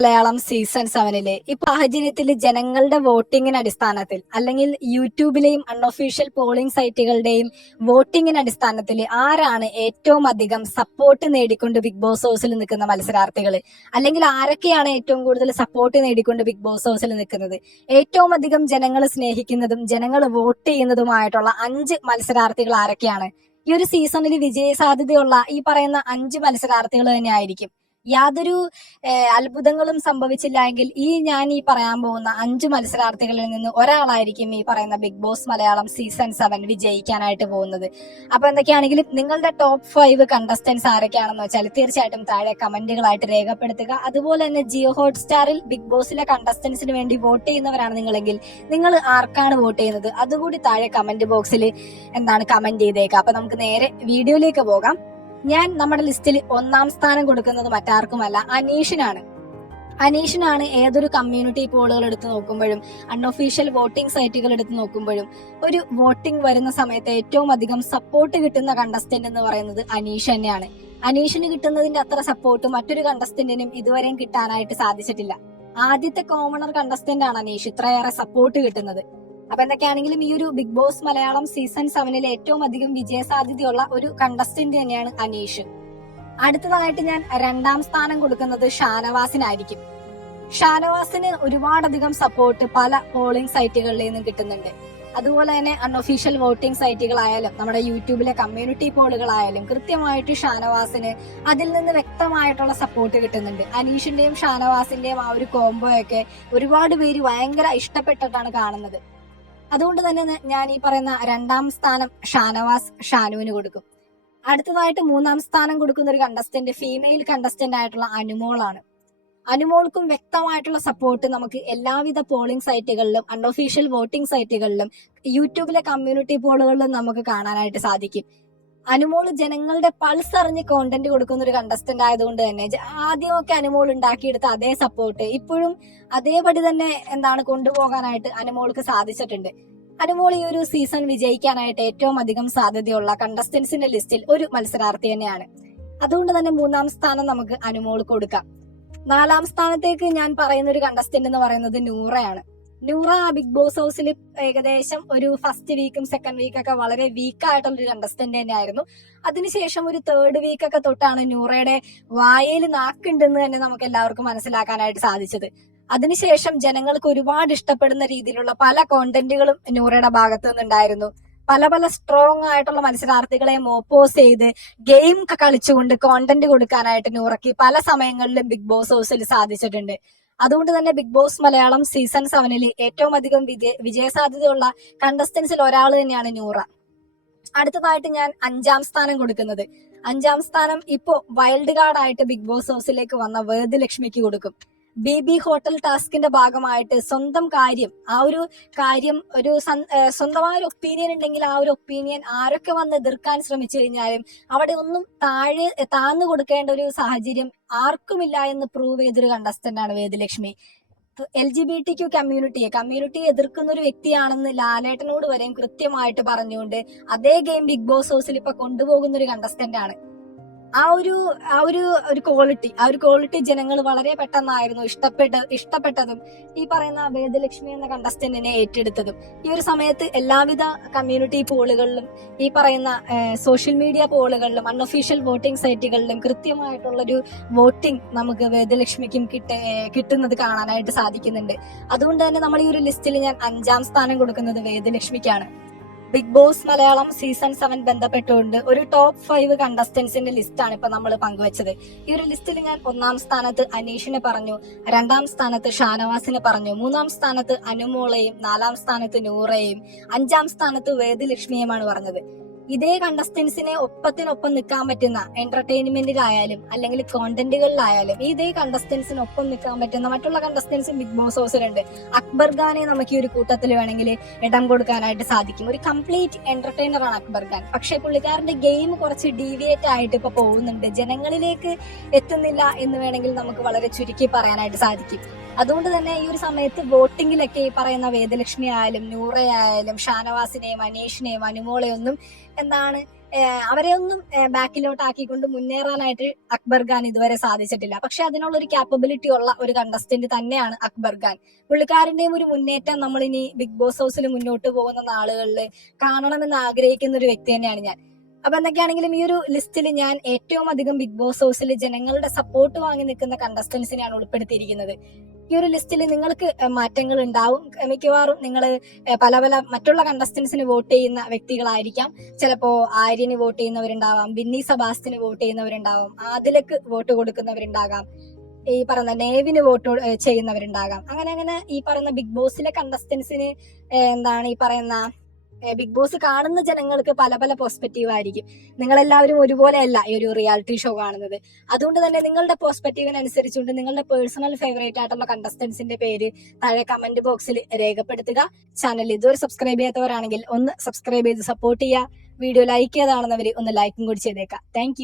Malayalam season സെവനിലെ ഈ സാഹചര്യത്തിൽ ജനങ്ങളുടെ വോട്ടിങ്ങിന് അടിസ്ഥാനത്തിൽ അല്ലെങ്കിൽ യൂട്യൂബിലെയും അൺഒഫീഷ്യൽ പോളിംഗ് സൈറ്റുകളുടെയും വോട്ടിങ്ങിന് അടിസ്ഥാനത്തിൽ ആരാണ് ഏറ്റവും അധികം സപ്പോർട്ട് നേടിക്കൊണ്ട് ബിഗ് ബോസ് ഹൗസിൽ നിൽക്കുന്ന മത്സരാർത്ഥികൾ? അല്ലെങ്കിൽ ആരൊക്കെയാണ് ഏറ്റവും കൂടുതൽ സപ്പോർട്ട് നേടിക്കൊണ്ട് ബിഗ് ബോസ് ഹൗസിൽ നിൽക്കുന്നത്? ഏറ്റവും അധികം ജനങ്ങൾ സ്നേഹിക്കുന്നതും ജനങ്ങൾ വോട്ട് ചെയ്യുന്നതുമായിട്ടുള്ള അഞ്ച് മത്സരാർത്ഥികൾ ആരൊക്കെയാണ്? ഈ ഒരു സീസണിൽ വിജയ സാധ്യതയുള്ള ഈ പറയുന്ന അഞ്ച് മത്സരാർത്ഥികൾ തന്നെ ആയിരിക്കും. യാതൊരു അത്ഭുതങ്ങളും സംഭവിച്ചില്ല എങ്കിൽ ഈ ഞാൻ ഈ പറയാൻ പോകുന്ന അഞ്ച് മത്സരാർത്ഥികളിൽ നിന്ന് ഒരാളായിരിക്കും ഈ പറയുന്ന big boss Malayalam season seven വിജയിക്കാനായിട്ട് പോകുന്നത്. അപ്പൊ എന്തൊക്കെയാണെങ്കിലും നിങ്ങളുടെ ടോപ്പ് ഫൈവ് കണ്ടസ്റ്റൻസ് ആരൊക്കെയാണെന്ന് വെച്ചാൽ തീർച്ചയായിട്ടും താഴെ കമന്റുകളായിട്ട് രേഖപ്പെടുത്തുക. അതുപോലെ തന്നെ ജിയോ ഹോട്ട്സ്റ്റാറിൽ ബിഗ് ബോസിലെ കണ്ടസ്റ്റൻസിന് വേണ്ടി വോട്ട് ചെയ്യുന്നവരാണ് നിങ്ങളെങ്കിൽ നിങ്ങൾ ആർക്കാണ് വോട്ട് ചെയ്യുന്നത്? അതുകൂടി താഴെ കമന്റ് ബോക്സിൽ എന്താണ് കമന്റ് ചെയ്തേക്കുക. അപ്പൊ നമുക്ക് നേരെ വീഡിയോയിലേക്ക് പോകാം. ഞാൻ നമ്മുടെ ലിസ്റ്റിൽ ഒന്നാം സ്ഥാനം കൊടുക്കുന്നത് മറ്റാർക്കുമല്ല അനീഷിനാണ്. അനീഷിനാണ് ഏതൊരു കമ്മ്യൂണിറ്റി പോളുകൾ എടുത്ത് നോക്കുമ്പോഴും അൺഒഫീഷ്യൽ വോട്ടിംഗ് സൈറ്റുകൾ എടുത്ത് നോക്കുമ്പോഴും ഒരു വോട്ടിംഗ് വരുന്ന സമയത്ത് ഏറ്റവും അധികം സപ്പോർട്ട് കിട്ടുന്ന കണ്ടസ്റ്റന്റ് എന്ന് പറയുന്നത് അനീഷ് തന്നെയാണ്. അനീഷിന് കിട്ടുന്നതിന്റെ അത്ര സപ്പോർട്ട് മറ്റൊരു കണ്ടസ്റ്റന്റിനും ഇതുവരെയും കിട്ടാനായിട്ട് സാധിച്ചിട്ടില്ല. ആദ്യത്തെ കോമണർ കണ്ടസ്റ്റന്റ് ആണ് അനീഷ്. ഇത്രയേറെ സപ്പോർട്ട് കിട്ടുന്നത്. അപ്പൊ എന്തൊക്കെയാണെങ്കിലും ഈ ഒരു ബിഗ് ബോസ് മലയാളം സീസൺ സെവനിലെ ഏറ്റവും അധികം വിജയ സാധ്യതയുള്ള ഒരു കണ്ടസ്റ്റന്റ് തന്നെയാണ് അനീഷ്. അടുത്തതായിട്ട് ഞാൻ രണ്ടാം സ്ഥാനം കൊടുക്കുന്നത് ഷാനവാസിനായിരിക്കും. ഷാനവാസിന് ഒരുപാടധികം സപ്പോർട്ട് പല പോളിംഗ് സൈറ്റുകളിൽ നിന്നും കിട്ടുന്നുണ്ട്. അതുപോലെ തന്നെ അൺഒഫീഷ്യൽ വോട്ടിംഗ് സൈറ്റുകളായാലും നമ്മുടെ യൂട്യൂബിലെ കമ്മ്യൂണിറ്റി പോളുകളായാലും കൃത്യമായിട്ട് ഷാനവാസിന് അതിൽ നിന്ന് വ്യക്തമായിട്ടുള്ള സപ്പോർട്ട് കിട്ടുന്നുണ്ട്. അനീഷിന്റെയും ഷാനവാസിന്റെയും ആ ഒരു കോംബോയൊക്കെ ഒരുപാട് പേര് ഭയങ്കര ഇഷ്ടപ്പെട്ടിട്ടാണ് കാണുന്നത്. അതുകൊണ്ട് തന്നെ ഞാൻ ഈ പറയുന്ന രണ്ടാം സ്ഥാനം ഷാനവാസ് ഷാനുവിന് കൊടുക്കും. അടുത്തതായിട്ട് മൂന്നാം സ്ഥാനം കൊടുക്കുന്ന ഒരു കണ്ടസ്റ്റന്റ് ഫീമെയിൽ കണ്ടസ്റ്റന്റ് ആയിട്ടുള്ള അനുമോളാണ്. അനുമോൾക്കും വ്യക്തമായിട്ടുള്ള സപ്പോർട്ട് നമുക്ക് എല്ലാവിധ പോളിംഗ് സൈറ്റുകളിലും അൺഒഫീഷ്യൽ വോട്ടിംഗ് സൈറ്റുകളിലും യൂട്യൂബിലെ കമ്മ്യൂണിറ്റി പോളുകളിലും നമുക്ക് കാണാനായിട്ട് സാധിക്കും. അനുമോൾ ജനങ്ങളുടെ പൾസ് അറിഞ്ഞ് കോണ്ടന്റ് കൊടുക്കുന്ന ഒരു കണ്ടസ്റ്റന്റ് ആയതുകൊണ്ട് തന്നെ ആദ്യമൊക്കെ അനുമോൾ ഉണ്ടാക്കിയെടുത്ത അതേ സപ്പോർട്ട് ഇപ്പോഴും അതേപടി തന്നെ എന്താണ് കൊണ്ടുപോകാനായിട്ട് അനുമോൾക്ക് സാധിച്ചിട്ടുണ്ട്. അനുമോൾ ഈ ഒരു സീസൺ വിജയിക്കാനായിട്ട് ഏറ്റവും അധികം സാധ്യതയുള്ള കണ്ടസ്റ്റൻസിന്റെ ലിസ്റ്റിൽ ഒരു മത്സരാർത്ഥി തന്നെയാണ്. അതുകൊണ്ട് തന്നെ മൂന്നാം സ്ഥാനം നമുക്ക് അനുമോൾ കൊടുക്കാം. നാലാം സ്ഥാനത്തേക്ക് ഞാൻ പറയുന്ന ഒരു കണ്ടസ്റ്റന്റ് എന്ന് പറയുന്നത് നൂറയാണ്. നൂറ ബിഗ് ബോസ് ഹൗസിൽ ഏകദേശം ഒരു ഫസ്റ്റ് വീക്കും സെക്കൻഡ് വീക്കൊക്കെ വളരെ വീക്ക് ആയിട്ടുള്ള ഒരു കണ്ടസ്റ്റന്റ് തന്നെയായിരുന്നു. അതിനുശേഷം ഒരു തേർഡ് വീക്കൊക്കെ തൊട്ടാണ് നൂറയുടെ വായയിൽ നാക്കുണ്ടെന്ന് തന്നെ നമുക്ക് എല്ലാവർക്കും മനസ്സിലാക്കാനായിട്ട് സാധിച്ചത്. അതിനുശേഷം ജനങ്ങൾക്ക് ഒരുപാട് ഇഷ്ടപ്പെടുന്ന രീതിയിലുള്ള പല കോണ്ടന്റുകളും നൂറയുടെ ഭാഗത്തു നിന്നുണ്ടായിരുന്നു. പല പല സ്ട്രോങ് ആയിട്ടുള്ള മത്സരാർത്ഥികളെ മോപ്പോസ് ചെയ്ത് ഗെയിം കളിച്ചുകൊണ്ട് കോണ്ടന്റ് കൊടുക്കാനായിട്ട് നൂറയ്ക്ക് പല സമയങ്ങളിലും ബിഗ് ബോസ് ഹൗസിൽ സാധിച്ചിട്ടുണ്ട്. അതുകൊണ്ട് തന്നെ ബിഗ് ബോസ് മലയാളം സീസൺ സെവനിൽ ഏറ്റവും അധികം വിജയ സാധ്യതയുള്ള കണ്ടസ്റ്റൻസിൽ ഒരാൾ തന്നെയാണ് നൂറ. അടുത്തതായിട്ട് ഞാൻ അഞ്ചാം സ്ഥാനം കൊടുക്കുന്നത്. അഞ്ചാം സ്ഥാനം ഇപ്പോ വൈൽഡ് കാർഡ് ആയിട്ട് ബിഗ് ബോസ് ഹൗസിലേക്ക് വന്ന വേദലക്ഷ്മിക്ക് കൊടുക്കും. ബി ബി ഹോട്ടൽ ടാസ്കിന്റെ ഭാഗമായിട്ട് സ്വന്തം കാര്യം ആ ഒരു കാര്യം ഒരു സ്വന്തമായ ഒരു ഒപ്പീനിയൻ ഉണ്ടെങ്കിൽ ആ ഒരു ഒപ്പീനിയൻ ആരൊക്കെ വന്ന് എതിർക്കാൻ ശ്രമിച്ചു കഴിഞ്ഞാലും അവിടെ ഒന്നും താഴെ താന്നു കൊടുക്കേണ്ട ഒരു സാഹചര്യം ആർക്കുമില്ല എന്ന് പ്രൂവ് ചെയ്തൊരു കണ്ടസ്റ്റന്റാണ് Vedalakshmi. L G B T Q കമ്മ്യൂണിറ്റിയെ കമ്മ്യൂണിറ്റിയെ എതിർക്കുന്ന ഒരു വ്യക്തിയാണെന്ന് ലാലേട്ടനോട് വരെയും കൃത്യമായിട്ട് പറഞ്ഞുകൊണ്ട് അതേ ഗെയിം ബിഗ് ബോസ് ഹൗസിൽ ഇപ്പൊ കൊണ്ടുപോകുന്ന ഒരു കണ്ടസ്റ്റന്റ് ആണ് ആ ഒരു ആ ഒരു ഒരു ക്വാളിറ്റി ആ ഒരു ക്വാളിറ്റി ജനങ്ങൾ വളരെ പെട്ടെന്നായിരുന്നു ഇഷ്ടപ്പെട്ട ഇഷ്ടപ്പെട്ടതും ഈ പറയുന്ന വേദലക്ഷ്മി എന്ന കണ്ടസ്റ്റന്റിനെ ഏറ്റെടുത്തതും. ഈ ഒരു സമയത്ത് എല്ലാവിധ കമ്മ്യൂണിറ്റി പോളുകളിലും ഈ പറയുന്ന സോഷ്യൽ മീഡിയ പോളുകളിലും അൺഒഫീഷ്യൽ വോട്ടിംഗ് സൈറ്റുകളിലും കൃത്യമായിട്ടുള്ളൊരു വോട്ടിംഗ് നമുക്ക് വേദലക്ഷ്മിക്കും കിട്ട കിട്ടുന്നത് കാണാനായിട്ട് സാധിക്കുന്നുണ്ട്. അതുകൊണ്ട് തന്നെ നമ്മൾ ഈ ഒരു ലിസ്റ്റിൽ ഞാൻ അഞ്ചാം സ്ഥാനം കൊടുക്കുന്നത് വേദലക്ഷ്മിക്കാണ്. Big boss Malayalam season seven ബന്ധപ്പെട്ടുകൊണ്ട് ഒരു ടോപ്പ് ഫൈവ് കണ്ടസ്റ്റൻസിന്റെ ലിസ്റ്റാണ് ഇപ്പൊ നമ്മൾ പങ്കുവച്ചത്. ഈ ഒരു ലിസ്റ്റിൽ ഞാൻ ഒന്നാം സ്ഥാനത്ത് അനീഷിനെ പറഞ്ഞു രണ്ടാം സ്ഥാനത്ത് ഷാനവാസിനെ പറഞ്ഞു മൂന്നാം സ്ഥാനത്ത് അനുമോളെയും നാലാം സ്ഥാനത്ത് നൂറയും അഞ്ചാം സ്ഥാനത്ത് വേദലക്ഷ്മിയുമാണ് പറഞ്ഞത്. ഇതേ കണ്ടസ്റ്റൻസിനെ ഒപ്പത്തിനൊപ്പം നിൽക്കാൻ പറ്റുന്ന എന്റർടൈൻമെന്റിലായാലും അല്ലെങ്കിൽ കോണ്ടന്റുകളിലായാലും ഇതേ കണ്ടസ്റ്റൻസിനൊപ്പം നിൽക്കാൻ പറ്റുന്ന മറ്റുള്ള കണ്ടസ്റ്റൻസും ബിഗ് ബോസ് ഹൗസിലുണ്ട്. അക്ബർ ഖാനെ നമുക്ക് ഈ ഒരു കൂട്ടത്തിൽ വേണമെങ്കിൽ ഇടം കൊടുക്കാനായിട്ട് സാധിക്കും. ഒരു കംപ്ലീറ്റ് എന്റർടൈനർ ആണ് അക്ബർ ഖാൻ. പക്ഷെ പുള്ളിക്കാരന്റെ ഗെയിം കുറച്ച് ഡീവിയേറ്റ് ആയിട്ട് ഇപ്പൊ പോകുന്നുണ്ട്. ജനങ്ങളിലേക്ക് എത്തുന്നില്ല എന്ന് വേണമെങ്കിൽ നമുക്ക് വളരെ ചുരുക്കി പറയാനായിട്ട് സാധിക്കും. അതുകൊണ്ട് തന്നെ ഈ ഒരു സമയത്ത് വോട്ടിങ്ങിലൊക്കെ ഈ പറയുന്ന വേദലക്ഷ്മി ആയാലും നൂറയായാലും ഷാനവാസിനെയും അനീഷിനെയും അനുമോളെയൊന്നും എന്താണ് അവരെ ഒന്നും ബാക്കിലോട്ട് ആക്കിക്കൊണ്ട് മുന്നേറാനായിട്ട് അക്ബർ ഖാൻ ഇതുവരെ സാധിച്ചിട്ടില്ല. പക്ഷെ അതിനുള്ള ഒരു കാപ്പബിലിറ്റി ഉള്ള ഒരു കണ്ടസ്റ്റന്റ് തന്നെയാണ് അക്ബർ ഖാൻ. പുള്ളിക്കാരന്റെയും ഒരു മുന്നേറ്റം നമ്മൾ ഇനി ബിഗ് ബോസ് ഹൗസിൽ മുന്നോട്ട് പോകുന്ന നാളുകളിൽ കാണണമെന്ന് ആഗ്രഹിക്കുന്ന ഒരു വ്യക്തി തന്നെയാണ് ഞാൻ. അപ്പൊ എന്തൊക്കെയാണെങ്കിലും ഈ ഒരു ലിസ്റ്റിൽ ഞാൻ ഏറ്റവും അധികം ബിഗ് ബോസ് ഹൗസിൽ ജനങ്ങളുടെ സപ്പോർട്ട് വാങ്ങി നിൽക്കുന്ന കണ്ടസ്റ്റൻസിനെയാണ് ഉൾപ്പെടുത്തിയിരിക്കുന്നത്. ഈ ഒരു ലിസ്റ്റിൽ നിങ്ങൾക്ക് മാറ്റങ്ങൾ ഉണ്ടാവും മിക്കവാറും നിങ്ങൾ പല പല മറ്റുള്ള കണ്ടസ്റ്റൻസിന് വോട്ട് ചെയ്യുന്ന വ്യക്തികളായിരിക്കാം. ചിലപ്പോ ആര്യന് വോട്ട് ചെയ്യുന്നവരുണ്ടാവാം ബിന്നി സബാസ്റ്റിന് വോട്ട് ചെയ്യുന്നവരുണ്ടാവാം ആദിലക്ക് വോട്ട് കൊടുക്കുന്നവരുണ്ടാകാം ഈ പറയുന്ന നേവിന് വോട്ട് ചെയ്യുന്നവരുണ്ടാകാം. അങ്ങനെ അങ്ങനെ ഈ പറയുന്ന ബിഗ് ബോസിലെ കണ്ടസ്റ്റൻസിന് എന്താണ് ഈ പറയുന്ന ബിഗ് ബോസ് കാണുന്ന ജനങ്ങൾക്ക് പല പല പെർസ്പെക്റ്റീവ് ആയിരിക്കും. നിങ്ങളെല്ലാവരും ഒരുപോലെയല്ല ഈ ഒരു റിയാലിറ്റി ഷോ കാണുന്നത്. അതുകൊണ്ട് തന്നെ നിങ്ങളുടെ പെർസ്പെക്റ്റീവിനനുസരിച്ചുകൊണ്ട് നിങ്ങളുടെ പേഴ്സണൽ ഫേവറേറ്റ് ആയിട്ടുള്ള കണ്ടസ്റ്റൻസിന്റെ പേര് താഴെ കമന്റ് ബോക്സിൽ രേഖപ്പെടുത്തുക. ചാനൽ ഇതുവരെ സബ്സ്ക്രൈബ് ചെയ്യാത്തവരാണെങ്കിൽ ഒന്ന് സബ്സ്ക്രൈബ് ചെയ്ത് സപ്പോർട്ട് ചെയ്യുക. വീഡിയോ ലൈക്ക് ചെയ്താണെന്നവർ ഒന്ന് ലൈക്കും കൂടി ചെയ്തേക്കാം. താങ്ക്